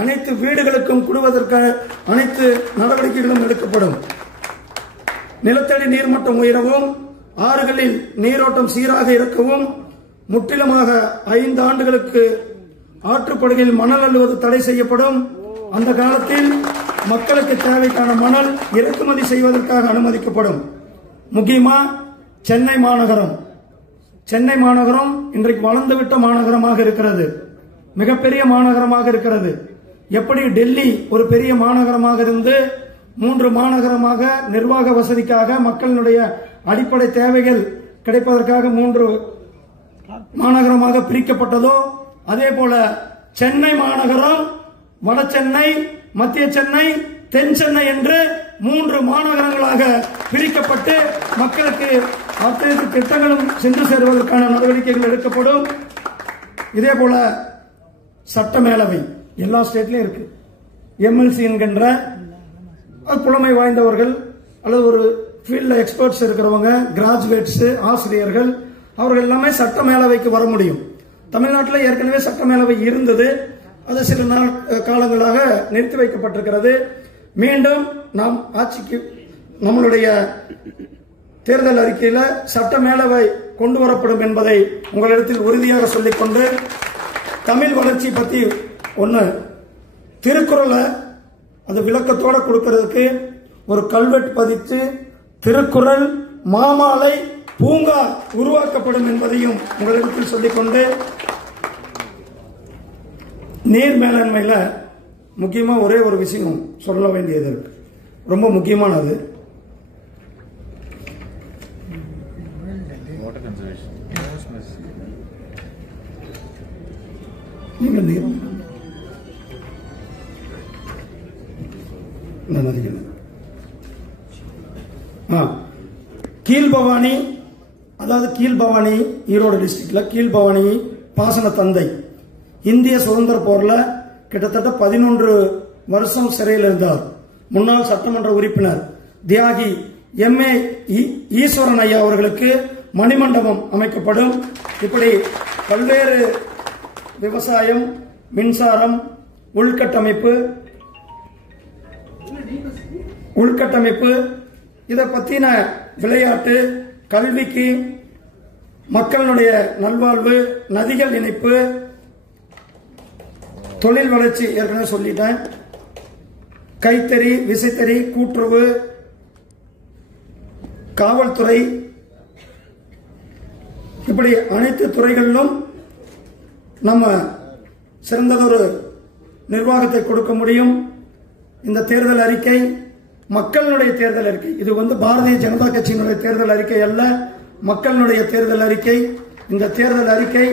அனைத்து வீடுகளுக்கும் குடுவதற்கான அனைத்து நடவடிக்கைகளும் எடுக்கப்படும். நிலத்தடி நீர்மட்டம் உயரவும், ஆறுகளில் நீரோட்டம் சீராக இருக்கவும், முற்றிலுமாக 5 ஆண்டுகளுக்கு ஆற்றுப்படுகையில் மணல் அள்ளுவது தடை செய்யப்படும். அந்த காலத்தில் மக்களுக்கு தேவைக்கான மணல் இறக்குமதி செய்வதற்காக அனுமதிக்கப்படும். முக்கியமா சென்னை மாநகரம் இன்றைக்கு வளர்ந்துவிட்ட மாநகரமாக இருக்கிறது, மிகப்பெரிய மாநகரமாக இருக்கிறது. எப்படி டெல்லி ஒரு பெரிய மாநகரமாக இருந்து 3 மாநகரமாக நிர்வாக வசதிக்காக மக்களுடைய அடிப்படை தேவைகள் கிடைப்பதற்காக 3 மாநகரமாக பிரிக்கப்பட்டதோ, அதே போல சென்னை மாநகரம் வட சென்னை, மத்திய சென்னை, தென் சென்னை என்று 3 மாநகரங்களாக பிரிக்கப்பட்டு மக்களுக்கு அத்தனை திட்டங்களும் சென்று சேருவதற்கான நடவடிக்கைகள் எடுக்கப்படும். இதே போல சட்ட மேலவை எல்லா ஸ்டேட்லயும் இருக்கு. எம்எல்சி என்கின்ற புலமை வாய்ந்தவர்கள் அல்லது ஒரு ஃபீல்ட்ல எக்ஸ்பர்ட்ஸ் இருக்கிறவங்க, கிராஜுவேட்ஸ், ஆசிரியர்கள், அவர்கள் எல்லாமே சட்ட மேலவைக்கு வர முடியும். தமிழ்நாட்டில் ஏற்கனவே சட்ட மேலவை இருந்தது, அது சில நாள் காலங்களாக நிறுத்தி வைக்கப்பட்டிருக்கிறது. மீண்டும் நாம் ஆட்சிக்கு நம்மளுடைய தேர்தல் அறிக்கையில சட்ட மேலவை கொண்டு வரப்படும் என்பதை உங்களிடத்தில் உறுதியாக சொல்லிக்கொண்டு, தமிழ் வளர்ச்சி பத்தி ஒன்னு திருக்குறளை அது விளக்கத்தோட கொடுக்கிறதுக்கு ஒரு கல்வெட்டு பதித்து திருக்குறள் மாமாலை பூங்கா உருவாக்கப்படும் என்பதையும் உங்களிடத்தில் சொல்லிக்கொண்டு, நீர் மேலாண்மையில முக்கியமா ஒரே ஒரு விஷயம் சொல்ல வேண்டியது இருக்கு, ரொம்ப முக்கியமானது. நீங்க நீர் கீழ்பவானி, அதாவது கீழ்பவானி ஈரோடு டிஸ்ட்ரிக்ட்ல கீழ்பவானி பாசன தந்தை இந்திய சுதந்திர போர்ல கிட்டத்தட்ட 11 வருஷம் சிறையில் இருந்தார். முன்னாள் சட்டமன்ற உறுப்பினர் தியாகி எம்.ஏ. ஈஸ்வரன் ஐயா அவர்களுக்கு மணிமண்டபம் அமைக்கப்படும். இப்படி பல்வேறு விவசாயம், மின்சாரம், உள்கட்டமைப்பு இதை பத்தின விளையாட்டு, கல்விக்கு, மக்களுடைய நல்வாழ்வு, நதிகள் இணைப்பு, தொழில் வளர்ச்சி ஏற்கனவே சொல்லிட்டேன், கைத்தறி, விசைத்தறி, கூட்டுறவு, காவல்துறை, இப்படி அனைத்து துறைகளிலும் நம்ம சிறந்ததொரு நிர்வாகத்தை கொடுக்க முடியும். இந்த தேர்தல் அறிக்கை மக்களுடைய தேர்தல் அறிக்கை, இது பாரதிய ஜனதா கட்சியினுடைய தேர்தல் அறிக்கை அல்ல, மக்களுடைய தேர்தல் அறிக்கை. இந்த தேர்தல் அறிக்கை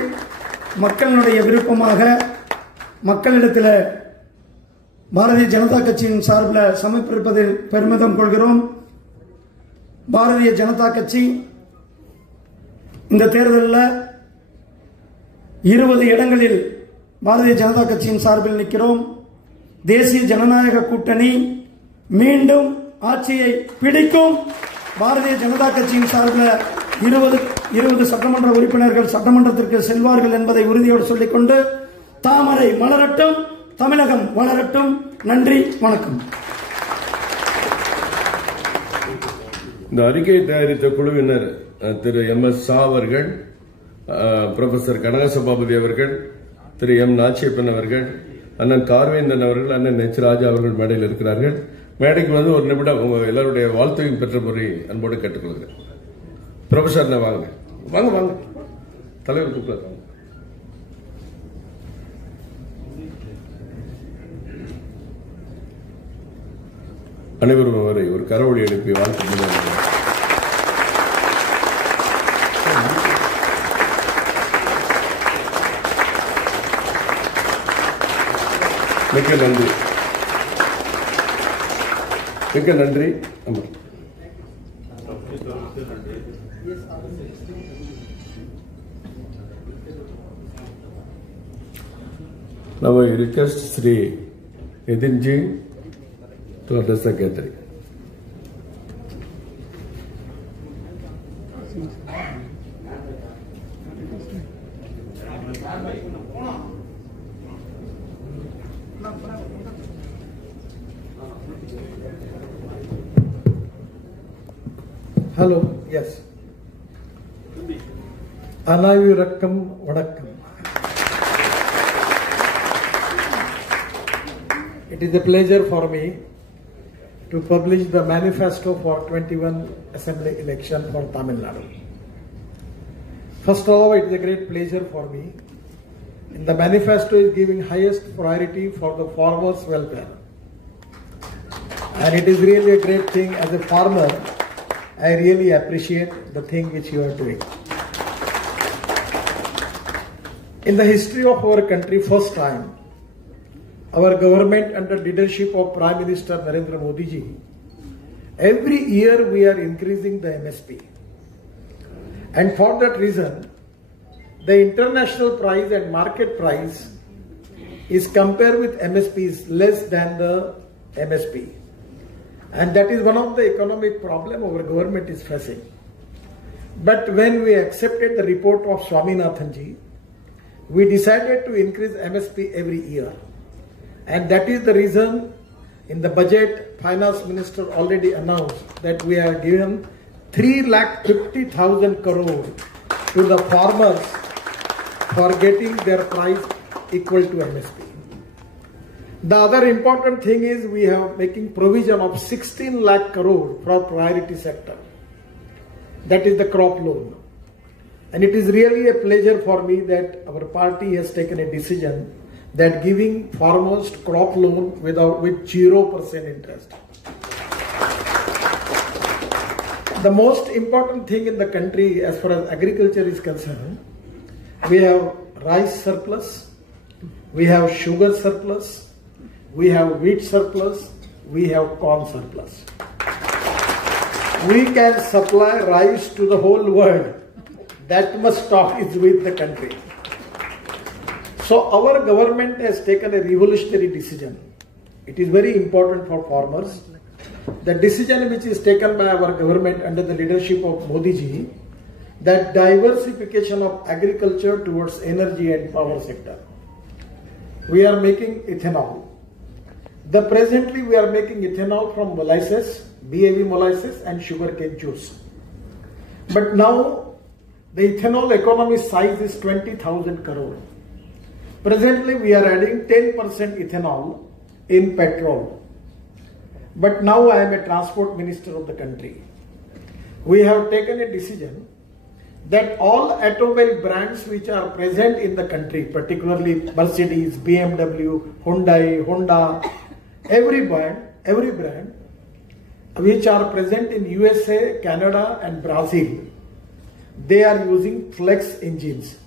மக்களுடைய விருப்பமாக மக்களிடத்தில் பாரதிய ஜனதா கட்சியின் சார்பில் சமர்ப்பிப்பதில் பெருமிதம் கொள்கிறோம். பாரதிய ஜனதா கட்சி இந்த தேர்தலில் 20 இடங்களில் பாரதிய ஜனதா கட்சியின் சார்பில் நிற்கிறோம். தேசிய ஜனநாயக கூட்டணி மீண்டும் ஆட்சியை பிடிக்கும். பாரதிய ஜனதா கட்சியின் சார்பில் 20 சட்டமன்ற உறுப்பினர்கள் சட்டமன்றத்திற்கு செல்வார்கள் என்பதை உறுதியோடு சொல்லிக்கொண்டு, தாமரை மலரட்டும், தமிழகம் வளரட்டும். நன்றி, வணக்கம். இந்த அறிக்கையை தயாரித்த குழுவினர் திரு எம்.எஸ். ஷா அவர்கள், புரொஃபசர் கனகசபாபதி அவர்கள், திரு எம். நாச்சியப்பன் அவர்கள், அண்ணன் கார்வேந்தன் அவர்கள், அண்ணன் எச். ராஜா அவர்கள் மேடையில் இருக்கிறார்கள். மேடைக்கு ஒரு நிமிடம் உங்க எல்லாருடைய வாழ்த்தையும் பெற்ற முறை அன்போடு கேட்டுக்கொள்கிறேன். ப்ரொஃபசர் வாங்க வாங்க வாங்க, தலைவர் கூப்பிட்டு. அனைவரும் அவரை ஒரு கரவொலி எழுப்பி வாழ்த்து. மிக்க நன்றி, மிக்க நன்றி. Now I request Sri Nitin ji to address the gathering. Hello, yes. Anavirakkam Vanakkam. It is a pleasure for me to publish the manifesto for 21 Assembly election for Tamil Nadu. First of all, it is a great pleasure for me. The manifesto is giving highest priority for the farmers' welfare. And it is really a great thing. As a farmer, I really appreciate the thing which you are doing. In the history of our country, first time, our government under leadership of Prime Minister Narendra Modi ji, every year we are increasing the MSP. And for that reason, the international price and market price is compared with MSP is less than the MSP. And that is one of the economic problem our government is facing. But when we accepted the report of Swaminathan ji, we decided to increase MSP every year. And that is the reason in the budget, Finance Minister already announced that we are given 3,50,000 crore to the farmers for getting their price equal to MSP. The other important thing is we are making provision of 16 lakh crore for priority sector. That is the crop loan. And it is really a pleasure for me that our party has taken a decision that giving farmers crop loan with 0% interest. The most important thing in the country as far as agriculture is concerned, we have rice surplus, we have sugar surplus, we have wheat surplus, we have corn surplus. We can supply rice to the whole world. That much stock is with the country. So our government has taken a revolutionary decision. It is very important for farmers. The decision which is taken by our government under the leadership of Modi ji, that diversification of agriculture towards energy and power sector. We are making ethanol. Presently we are making ethanol from molasses, BAV molasses and sugarcane juice. But now the ethanol economy size is 20,000 crore. Presently we are adding 10% ethanol in petrol. But now I am a transport minister of the country. We have taken a decision that all automobile brands which are present in the country, particularly Mercedes, BMW, Hyundai, Honda, every brand which are present in USA, Canada and Brazil, they are using flex engines.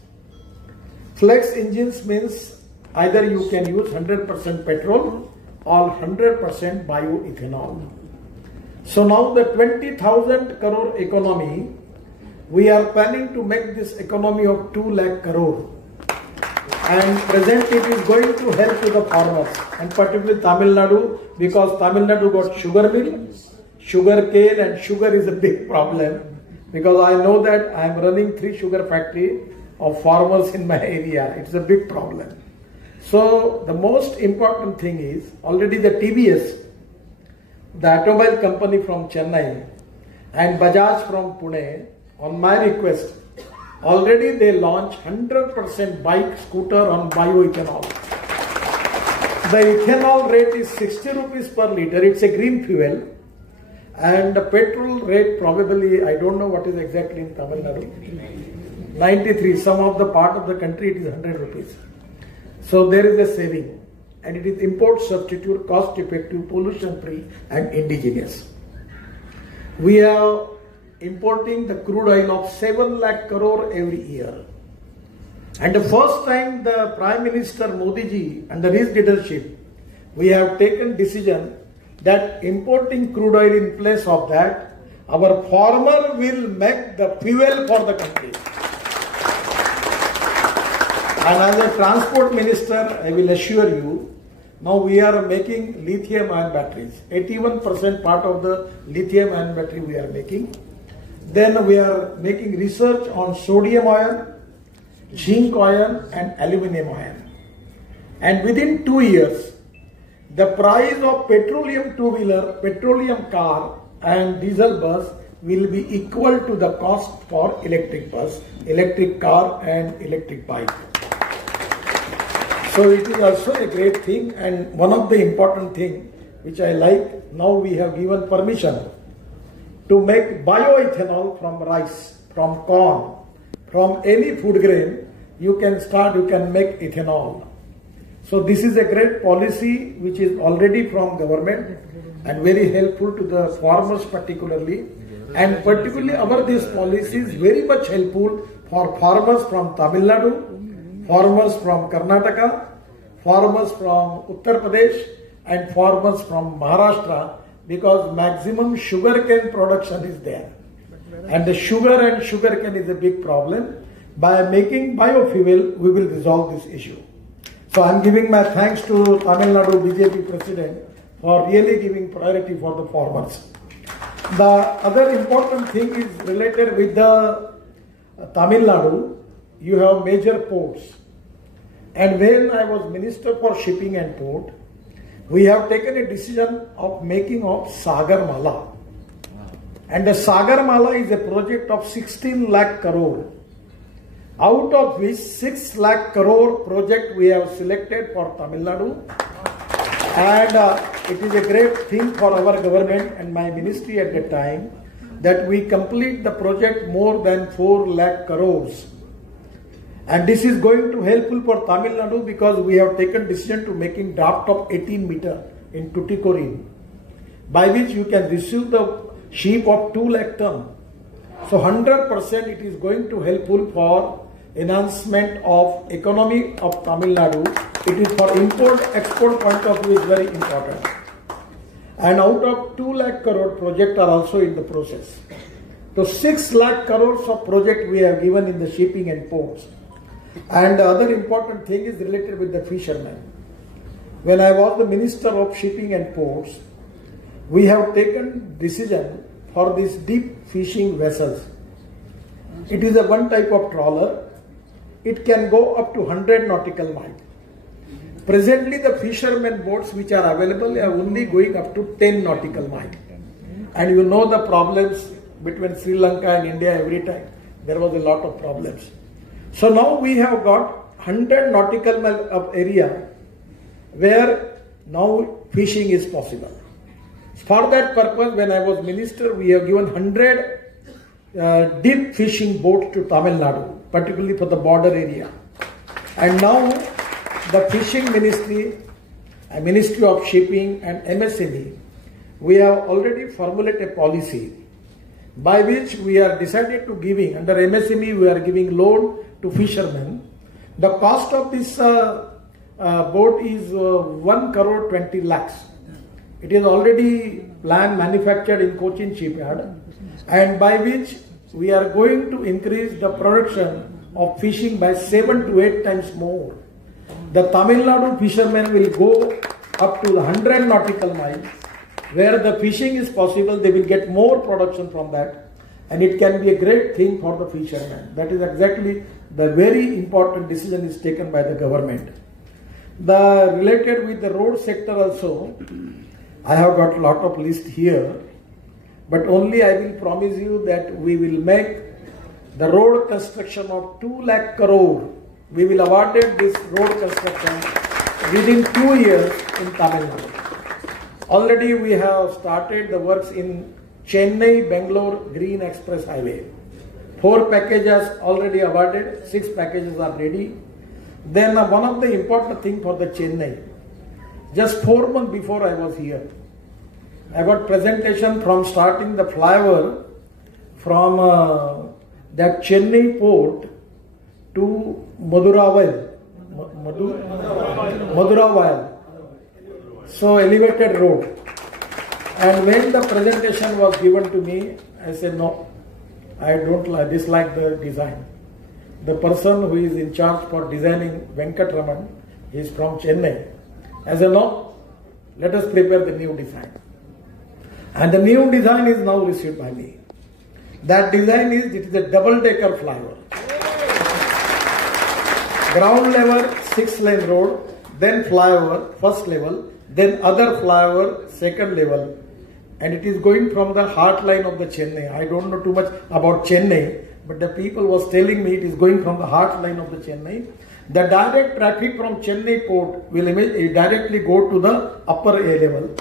Flex engines means either you can use 100% petrol or 100% bioethanol. So now the 20,000 crore economy, we are planning to make this economy of 2 lakh crore. And presently it is going to help to the farmers and particularly Tamil Nadu, because Tamil Nadu got sugar mill, sugar cane and sugar is a big problem. Because I know that I am running 3 sugar factory of farmers in my area. It's a big problem. So the most important thing is already the TVS, the automobile company from Chennai and Bajaj from Pune, on my request, already they launched 100% bike scooter on bioethanol. The ethanol rate is 60 rupees per liter. It's a green fuel. And the petrol rate probably, I don't know what is exactly in Tamil Nadu. 93. Some of the part of the country it is 100 rupees. So there is a saving. And it is import substitute, cost effective, pollution free and indigenous. We are importing the crude oil of 7 lakh crore every year. And the first time the Prime Minister Modi ji, under his leadership, we have taken decision that importing crude oil in place of that, our farmer will make the fuel for the country. And as a transport minister, I will assure you, now we are making lithium ion batteries. 81% part of the lithium ion battery we are making. Then we are making research on sodium ion, zinc ion and aluminum ion. And within 2 years, the price of petroleum two-wheeler, petroleum car and diesel bus will be equal to the cost for electric bus, electric car and electric bike. So it is also a great thing, and one of the important thing which I like, now we have given permission to make bioethanol from rice, from corn, from any food grain. You can make ethanol. So this is a great policy which is already from government and very helpful to the farmers particularly. And particularly this policy is very much helpful for farmers from Tamil Nadu, farmers from Karnataka, farmers from Uttar Pradesh and farmers from Maharashtra, because maximum sugarcane production is there. And the sugarcane is a big problem. By making biofuel, we will resolve this issue. So I am giving my thanks to Tamil Nadu BJP President for really giving priority for the farmers. The other important thing is related with the Tamil Nadu. You have major ports. And when I was Minister for Shipping and Port, we have taken a decision of making of Sagarmala. And the Sagarmala is a project of 16 lakh crore. Out of which 6 lakh crore project we have selected for Tamil Nadu. And it is a great thing for our government and my ministry at the time that we complete the project more than 4 lakh crores. And this is going to helpful for Tamil Nadu because we have taken decision to making draft of 18 meter in Tuticorin, by which you can receive the ship of 2 lakh ton. So 100% it is going to helpful for enhancement of economy of Tamil Nadu. It is for import-export point of view is very important. And out of 2 lakh crore project are also in the process. So 6 lakh crores of project we have given in the shipping and ports. And the other important thing is related with the fishermen. When I was the Minister of Shipping and Ports, we have taken decision for these deep fishing vessels. It is a one type of trawler. It can go up to 100 nautical miles. Presently the fishermen boats which are available are only going up to 10 nautical miles. And you know the problems between Sri Lanka and India every time. There was a lot of problems. So now we have got 100 nautical mile of area where now fishing is possible. For that purpose, when I was minister, we have given 100 deep fishing boats to Tamil Nadu, particularly for the border area. And now the fishing ministry, Ministry of Shipping and MSME, we have already formulated a policy by which we are decided to giving, under MSME we are giving loan to fishermen. The cost of this boat is 1 crore 20 lakhs. It is already planned, manufactured in Cochin shipyard, and by which we are going to increase the production of fishing by 7 to 8 times more. The Tamil Nadu fishermen will go up to 100 nautical miles. Where the fishing is possible, they will get more production from that, and it can be a great thing for the fishermen. That is exactly the very important decision is taken by the government. The related with the road sector also, I have got a lot of list here, but only I will promise you that we will make the road construction of 2 lakh crore. We will award this road construction within 2 years in Tamil Nadu. Already we have started the works in Chennai-Bangalore Green Express Highway. 4 packages already awarded, 6 packages are ready. Then one of the important thing for the Chennai, just 4 months before I was here, I got presentation from starting the flyover from that Chennai port to Maduravayal. Maduravayal. So elevated road. And when the presentation was given to me, I said no, I don't dislike the design. The person who is in charge for designing, Venkatraman, is from Chennai. I said no, let us prepare the new design. And the new design is now received by me. That design is, it is a double-decker flyover. Ground level 6-lane road, then flyover first level, then other flyover second level. and it is going from the heartline of the Chennai. I don't know too much about Chennai, but the people was telling me it is going from the heartline of the Chennai. The direct traffic from Chennai port will directly go to the upper A level.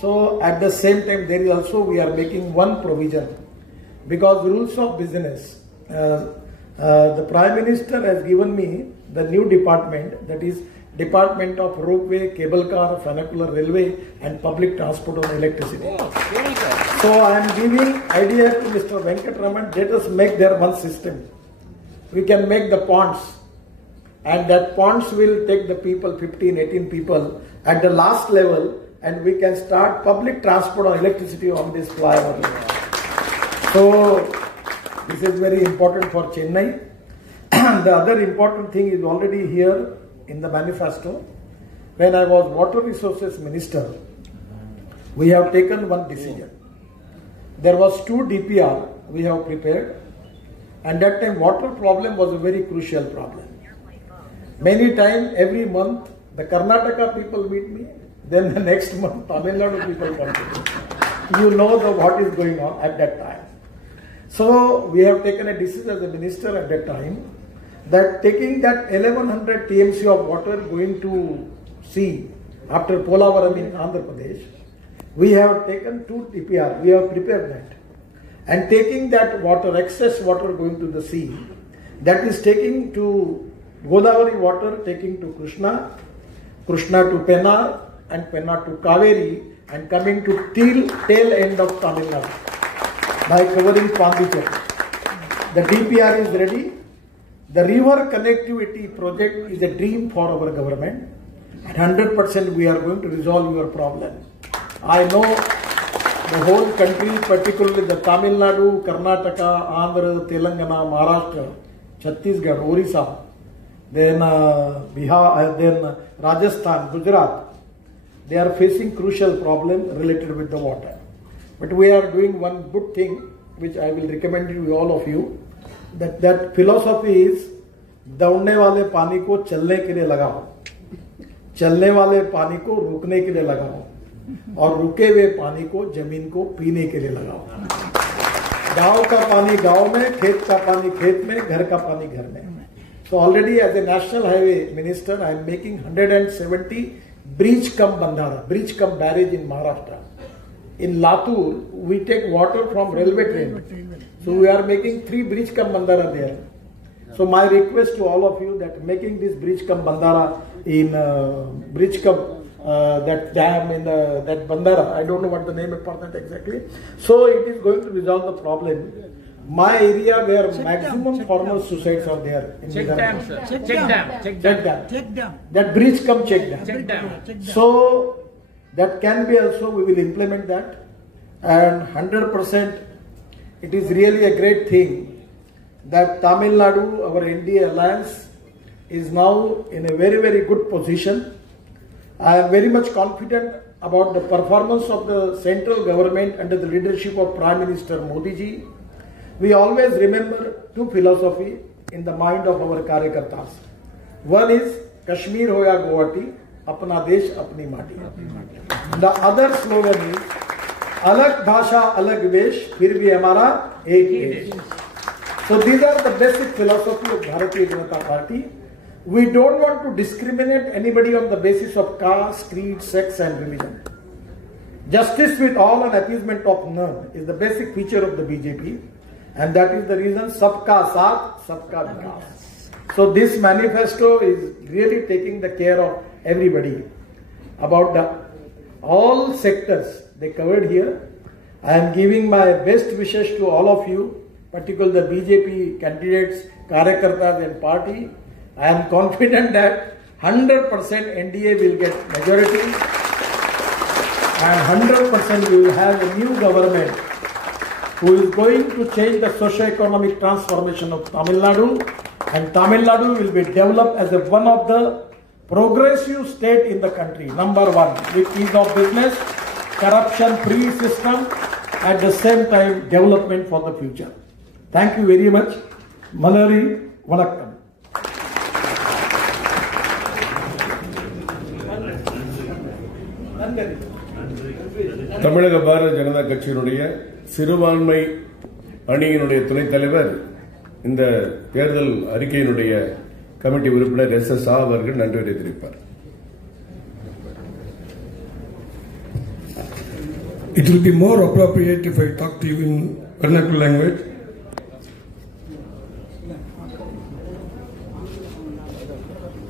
So at the same time, there is also we are making one provision, because rules of business. The Prime Minister has given me the new department, that is Department of Ropeway, Cable Car, Vernacular Railway and Public Transport on Electricity. So I am giving idea to Mr. Venkatraman, let us make there one system. We can make the ponds, and that ponds will take the people, 15, 18 people at the last level, and we can start public transport on electricity on this flyover. So this is very important for Chennai. The other important thing is already here in the manifesto. When I was Water Resources Minister, we have taken one decision. There was 2 DPR we have prepared, and that time water problem was a very crucial problem. Many times every month the Karnataka people meet me, then the next month Tamil Nadu people come to me. You know what is going on at that time. So we have taken a decision as a minister at that time, that taking that 1100 TMC of water going to sea after Polavaram in Andhra Pradesh, we have taken 2 DPR, we have prepared that. And taking that water, excess water going to the sea, that is taking to Godavari water, taking to Krishna, Krishna to Pennar, and Pennar to Kaveri, and coming to tail end of Tamil Nadu by covering Pondicherry. The DPR is ready. The river connectivity project is a dream for our government, and 100% we are going to resolve your problem. I know the whole country, particularly the Tamil Nadu, Karnataka, Andhra, Telangana, Maharashtra, Chhattisgarh, Orissa, then Bihar, then Rajasthan, Gujarat, they are facing crucial problem related with the water. But we are doing one good thing, which I will recommend to all of you. That philosophy is, दौड़ने वाले पानी को चलने के लिए लगाओ, चलने वाले पानी को रुकने के लिए लगाओ, और रुके हुए पानी को जमीन को पीने के लिए लगाओ. गांव का पानी गांव में, खेत का पानी खेत में, घर का पानी घर में. So already as a national highway minister, I am making 170 breach cum bandhara, breach cum barrage in Maharashtra. In Latur, we take water from railway train. So we are making 3 breach cum bandhara there. So my request to all of you that making this breach cum bandhara in breach cum that dam in that bandhara, I don't know what the name of that exactly. So it is going to resolve the problem. My area where maximum formal suicides are there. Check dam, sir. Check dam. That breach cum check dam. So that can be also, we will implement that, and 100% it is really a great thing that Tamil Nadu, our NDA alliance, is now in a very, very good position. I am very much confident about the performance of the central government under the leadership of Prime Minister Modi ji. We always remember 2 philosophies in the mind of our Karyakartas. One is Kashmir hoya Guwahati, apna desh apni mati. The other slogan is Alag bhasha alag vesh, fir bhi hamara ek desh. So these are the basic philosophy of Bharatiya Janata Party. We don't want to discriminate anybody on the basis of caste, creed, sex and religion. Justice with all and appeasement of none is the basic feature of the BJP, and that is the reason Sabka Saath, Sabka Vikas. So this manifesto is really taking the care of everybody about all sectors they covered here. I am giving my best wishes to all of you, particularly the BJP candidates, Karyakartas and party. I am confident that 100% NDA will get majority, and 100% we will have a new government who is going to change the socio-economic transformation of Tamil Nadu, and Tamil Nadu will be developed as one of the progressive state in the country, number 1, with ease of business, corruption-free system, at the same time development for the future. Thank you very much. Malari, Vanakkam. தமிழக பாரதிய ஜனதா கட்சியினுடைய சிறுபான்மை அணியினுடைய துணைத் தலைவர் இந்த தேர்தல் அறிக்கையினுடைய committee உறுப்பினர் SS. அவர்கள் நன்றி தெரிவிப்பார். It will be more appropriate if I talk to you in vernacular language.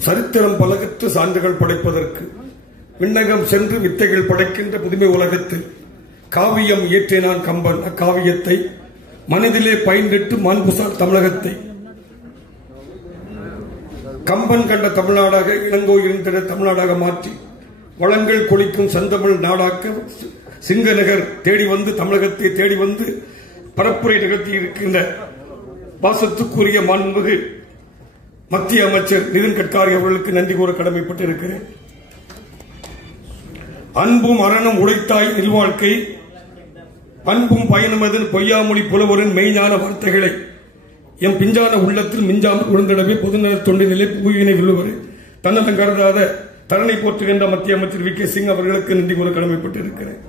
சரித்திரம் பலகற்ற சான்றுகள் படைப்பதற்கு விண்ணகம் சென்று வித்தைகள் படைக்கின்ற புதுமை உலகத்தில் காவியம் இயற்றினான் கம்பன். அக்காவியத்தை மனதிலே பயின்றிட்டு மாண்புசார் தமிழகத்தை கம்பன் கண்ட தமிழ்நாடாக இளங்கோ இருந்த தமிழ்நாடாக மாற்றி வளங்கள் கொளிக்கும் செந்தமிழ் நாடாக்க சிங்கநகர் தேடி வந்து தமிழகத்தை தேடி வந்து பரப்புரை நிகழ்த்தி இருக்கின்ற பாசத்துக்குரிய மாண்புமிகு மத்திய அமைச்சர் நிதின் கட்காரி அவர்களுக்கு நன்றி கூற கடமைப்பட்டிருக்கிறேன். அன்பும் அறனும் உழைத்தாய் நில்வாழ்க்கை அன்பும் பயணமதன் பொய்யாமொழி புலவரின் மெய்ஞான வார்த்தைகளை எம் பிஞ்சான உள்ளத்தில் மிஞ்சாமல் உழந்திடவே பொதுநல தொண்டு நிலை பூயினை விழுவரு தன்னலம் கருதாத தரணை போற்றுகின்ற மத்திய அமைச்சர் வி.கே. சிங் அவர்களுக்கு நன்றி கூற கடமைப்பட்டிருக்கிறேன்.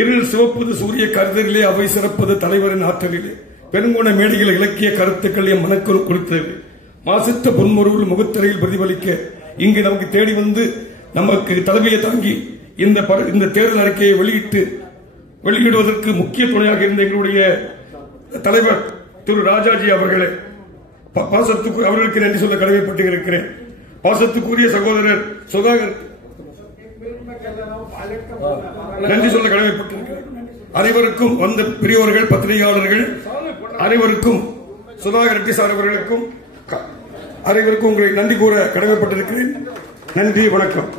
இருள் சிவப்பது சூரிய கருதலிலே அவை சிறப்பது தலைவரின் ஆற்றலிலே பெருங்குண மேடையில் இலக்கிய கருத்துக்கள் என் மனக்குள் கொடுத்தது மாசற்ற பொன்முருள் முகத்திரையில் பிரதிபலிக்க இங்கு நமக்கு தேடி வந்து நமக்கு தலைமையை தாங்கி இந்த தேர்தல் அறிக்கையை வெளியிடுவதற்கு முக்கிய துணையாக இருந்த எங்களுடைய தலைவர் திரு ராஜாஜி அவர்களே பாசத்துக்கு அவர்களுக்கு நன்றி சொல்ல கடமைப்பட்டு இருக்கிறேன். பாசத்துக்குரிய சகோதரர் சுதாகர் நன்றி சொல்ல கடமைப்பட்டிருக்கிறேன். அனைவருக்கும் வந்த பெரியவர்கள் பத்திரிகையாளர்கள் அனைவருக்கும் சுதாகர் ரெட்டி சார் அவர்களுக்கும் அனைவருக்கும் உங்களை நன்றி கூற கடமைப்பட்டிருக்கிறேன். நன்றி, வணக்கம்.